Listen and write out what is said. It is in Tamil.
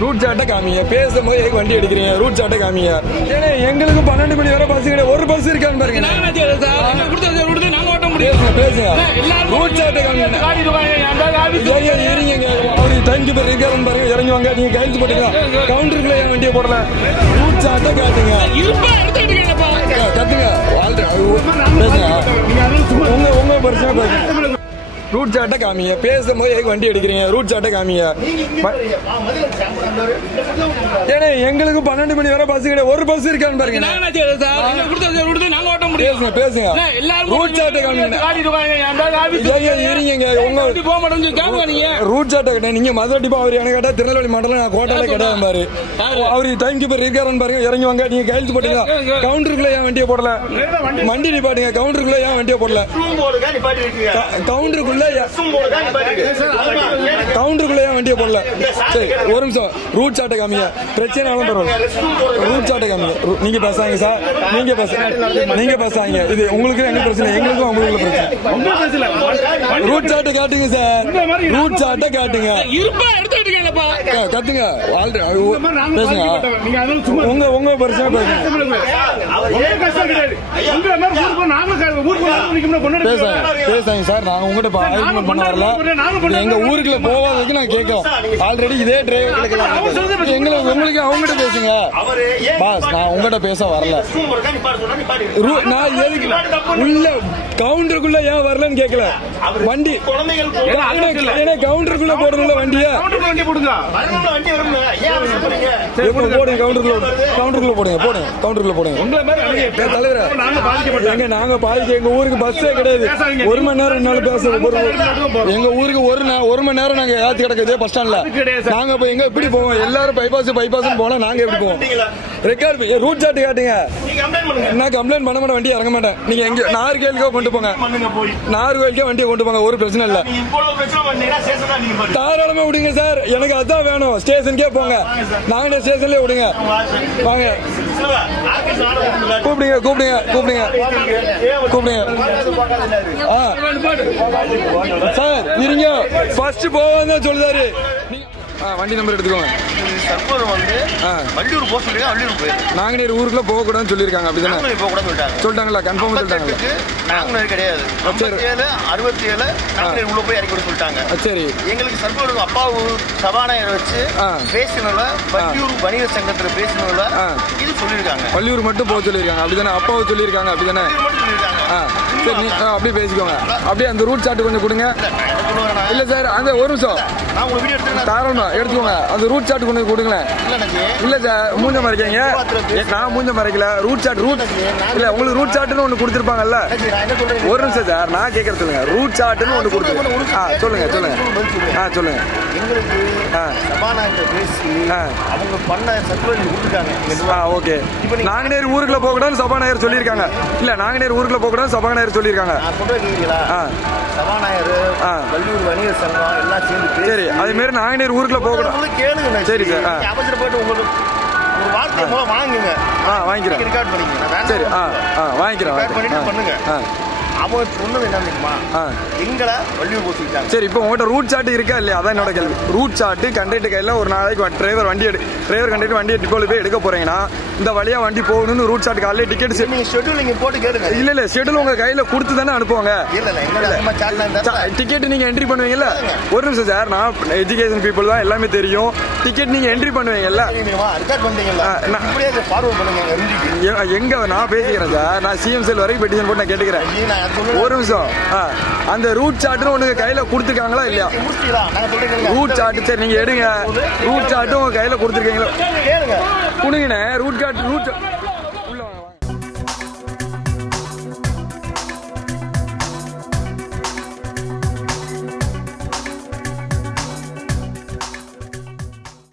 ரூட் சாட்டை காமிங்க. பேசும்போது எதுக்கு வண்டி எடுக்கிறீங்க? ரூட் சாட்டை காமிங்க. ஏன்னா எங்களுக்கு 12 மணி வரை பஸ் கிடையாது. ஒரு பஸ் இருக்கான்னு பாருங்க. பேசுங்க. ரூட் சாட்டை காமிங்க. இருங்க, அவருக்கு டைம் கீப்பர் இருக்காருன்னு பாருங்க. இறங்கி வாங்க. நீங்க கையெழுத்து போட்டீங்க. கவுண்டருக்குள்ள என் வண்டியை போடல. ரூட் சாட்டை காட்டுங்க. கத்துங்க. பேசுங்க. உங்க பிரச்சனை பேசுங்க. ரூட் சாட்டை காமிங்க. பேசும்போது எதுக்கு வண்டி எடுக்கிறீங்க? ரூட் சாட்டை காமிங்க. ஏன்னா எங்களுக்கு 12 மணி வரை பஸ் கிடையாது. ஒரு பஸ் இருக்கான்னு பாருங்க. பேசுங்க. ரூட் சாட்டை காமிங்க. இருங்க, ரூட் சாட்டை கேட்டேன். நீங்க மதுரை டிப்பா அவர் எனக்கு கேட்டா திருநெல்வேலி மாடல நான் கோட்டையில கிடையாது பாரு. அவரு டைம் கீப்பர் இருக்காருன்னு பாருங்க. இறங்கி வாங்க. நீங்க கையெழுத்து போட்டீங்க. கவுண்டருக்குள்ள ஏன் வண்டியை போடல? வண்டி நிப்பாட்டுங்க. கவுண்டருக்குள்ள ஏன் வண்டியை போடல? கவுண்டருக்குள்ள ஏன் வண்டியை போடல? சரி, ஒரு நிமிஷம். ரூட் சாட்டை காமிங்க. பிரச்சனை ரூட் சாட்டை காமிங்க. நீங்க பேசாங்க சார். நீங்க பேசாங்க. இது உங்களுக்கு எங்க பிரச்சனை? எங்களுக்கும் உங்களுக்கு பிரச்சனை. ரூட் சாட்டை காட்டுங்க சார். ரூட் சாட்டை காட்டுங்க. கத்துங்க. பேசுங்க. உங்க பிரச்சனை பேசுங்க. பேசாங்க சார். நாங்க உங்ககிட்ட பண்ண வரல. எங்க ஊருக்குள்ள போவாததுக்கு நான் கேட்கிறோம். ஆல்ரெடி இதே டிரைவர் உங்களுக்கு அவங்ககிட்ட பேசுங்க பாஸ். நான் உங்ககிட்ட பேச வரல. நான் எதுக்கு உள்ள கவுண்டருக்குள்ள ஏன் வரலன்னு கேட்கல. வண்டி கவுண்டருக்குள்ள போடுறதுல வண்டிய போடுங்க. கவுண்டருக்குள்ள போடுங்க. தலைவர் நாங்க பாதிக்க. எங்க ஊருக்கு பஸ்ஸே கிடையாது. 1 மணி நேரம் 2 நாள் பேச. எங்க ஊருக்கு 1 மணி நேரம் நாங்க ஏத்தி கிடக்குது பஸ் ஸ்டாண்ட்ல. நாங்க இப்ப எங்க எப்படி போவோம்? எல்லாரும் பைபாஸ் போனா நாங்க எப்படி போவோம்? ரெக்கார்ட் ரூட் சார்ட் காட்டுங்க. நான் கம்ப்ளைண்ட் பண்ண மாட்டேன். வண்டி இறங்க மாட்டேன். நீங்க எங்க நாகர்கோயிலுக்கோ கொண்டு போங்க. நாகர்கோயிலுக்கோ வண்டியை கொண்டு போங்க. ஒரு பிரச்சனை இல்ல. தாராளமா விடுங்க சார். எனக்கு அதான் வேணும். ஸ்டேஷனுக்கே போங்க. நாங்க ஸ்டேஷன்லயே விடுங்க. வாங்க. கூப்பிடுங்க. சார் இருங்க. ஃபர்ஸ்ட் போவாங்க சொல்லுதாரு. வண்டி நம்பர் எடுத்துக்கோங்க. நாங்குநேரி ஊருக்குள்ள போக கூடாதுன்னு சொல்லிருக்காங்க. அப்படிதானே சொல்லிட்டாங்களா? கன்ஃபார்ம் சொல்லிட்டாங்க. கிடையாது 67 நாங்குநேரி உள்ள போய் இறக்கி சொல்லிட்டாங்க. சரி, எங்களுக்கு சர்வர் அப்பாவு சபாநாயகர் வச்சு பேசினல வள்ளியூர் வணிகர் சங்கத்துல பேசினல இது சொல்லியிருக்காங்க. வள்ளியூர் மட்டும் போக சொல்லியிருக்காங்க. அப்படிதானே? அப்பாவை சொல்லியிருக்காங்க. அப்படிதானே? சரி, அப்படியே பேசிக்கோங்க. அப்படியே அந்த ரூட் சார்ட் கொஞ்சம் கொடுங்க. இல்ல சார், அந்த ஒரு நிமிஷம் தாராளமா எடுத்துக்கோங்க. அந்த ரூட் சார்ட் கொஞ்சம் கொடுங்களேன். இல்ல சார், மூஞ்ச மறைக்கீங்க. நான் மூஞ்ச மறைக்கல. ரூட் சார்ட் இல்ல, உங்களுக்கு ரூட் சார்ட்னு ஒண்ணு கொடுத்துருப்பாங்கல்ல. ஒரு நிமிஷம் சார், நான் கேட்கறது சொல்லுங்க. ரூட் சார்ட்னு ஒண்ணு கொடுத்து சொல்லுங்க. சொல்லுங்க. எங்களுக்கு சபாநாயகர் பேசி அவங்க பண்ண சர்வர் கொடுத்துட்டாங்க. ஓகே. நாங்குநேரி ஊருக்குள்ள போக கூடாதுன்னு சபாநாயகர் சொல்லியிருக்காங்க. இல்ல, நாங்குநேரி ஊருக்குள்ள போக கூடாதுன்னு சபாநாயகர் சொல்லியிருக்காங்க. சபாநாயகர் வள்ளியூர் வணிகர் சங்கம் எல்லாம் சேர்ந்து சரி, அதே மாதிரி நாங்குநேரி ஊருக்குள்ள போக கூடாது கேளுங்க. சரி சார், அவசரப்பட்டு உங்களுக்கு ஒரு வார்த்தை வாங்குங்க. வாங்கிக்கிறேன். ரெக்கார்ட் பண்ணிக்கங்க. சரி, வாங்கிக்கிறேன். பண்ணுங்க. அவங்க சொன்னது என்ன தெரியுமா? எங்களை வள்ளியூர் போட்டுட்டாங்க. சரி, இப்போ உங்கள்கிட்ட ரூட் சார்ட் இருக்கா இல்லையா? அதான் என்னோட கேள்வி. ரூட் சார்ட் கண்டக்டர் கையில் ஒரு நாளைக்கு டிரைவர் கண்டக்டர் வண்டியை டிப்போல போய் எடுக்க போறீங்கன்னா இந்த வழியா வண்டி போகணும்னு ரூட் சார்ட் காலையில டிக்கெட் ஷெட்யூல் நீங்க போட்டு கேளுங்க. இல்ல, ஷெட்யூல் உங்க கையில கொடுத்து தானே அனுப்புவாங்க. டிக்கெட் நீங்க என்ட்ரி பண்ணுவீங்கல்ல. ஒரு நிமிஷம் சார், நான் எஜுகேஷன் பீப்புள் தான், எல்லாமே தெரியும். டிக்கெட் நீங்க என்ட்ரி பண்ணுவீங்கல்ல. எங்க நான் பேசிக்கிறேன் சார். நான் சிஎம் செல் வரைக்கும் பெட்டிஷன் போட்டு நான் கேட்டுக்கிறேன். ஒரு நிமிஷம். அந்த ரூட் சார்ட்னு உனக்கு கையில கொடுத்துருக்காங்களா இல்லையா? ரூட் சார்ட் சரி, நீங்க எடுங்க. ரூட் சார்ட்டும் உங்க கையில கொடுத்துருக்கீங்களா? கொடுங்கண்ணே. Root chart